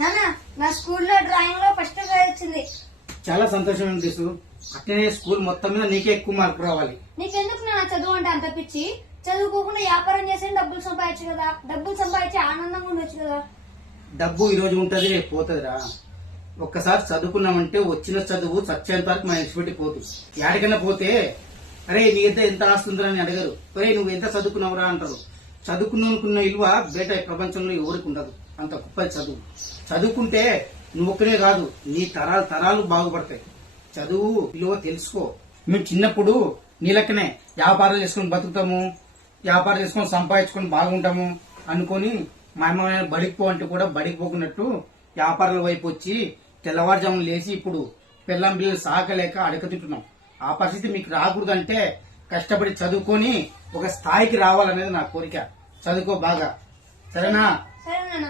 నానా నా స్కూల్లో డ్రాయింగ్ లో ఫస్ట్ ప్రైజ్ వచ్చింది. చాలా సంతోషం అనిపిస్తు. అట్లనే స్కూల్ మొత్తం మీద నీకే ఎక్కువ మార్కు రావాలి. నీకెందుకు నాన్న చదువు అంటే అంత పిచ్చి? చదువుకోకుండా వ్యాపారం చేసి డబ్బులు సంపాదించు కదా. డబ్బులు సంపాదించి ఆనందంగా ఉండొచ్చు కదా. డబ్బు ఈ రోజు ఉంటది, రేపు పోతుందిరా. ఒక్కసారి చదువుకున్నామంటే వచ్చిన చదువు చచ్చేంత వరకు మన ఇచ్చిపెట్టి పోతు. ఎక్కడికైనా పోతే అరే నీ ఎంత ఆస్తుందిరా అని అడగరు. అరే నువ్వు ఎంత చదువుకున్నావురా అంటారు. చదువుకున్న విలువ బయట ప్రపంచంలో ఎవరికి ఉండదు. అంత గొప్ప చదువు. చదువుకుంటే నువ్వు ఒక్కనే కాదు, నీ తరాలు బాగుపడతాయి. చదువు విలువ తెలుసుకో. మేము చిన్నప్పుడు నీ లెక్కనే వ్యాపారాలు చేసుకుని బతుకుతాము, వ్యాపారం చేసుకుని సంపాదించుకొని బాగుంటాము అనుకొని మా అమ్మ బడికి పో అంటే కూడా బడికి పోకున్నట్టు వ్యాపారాల వైపు వచ్చి తెల్లవారుజామున లేచి ఇప్పుడు పిల్లం పిల్లలు సాకలేక అడగతింటున్నాం. ఆ పరిస్థితి మీకు రాకూడదంటే కష్టపడి చదువుకొని ఒక స్థాయికి రావాలనేది నా కోరిక. చదువుకో బాగా, సరేనా? సరే నాన్న.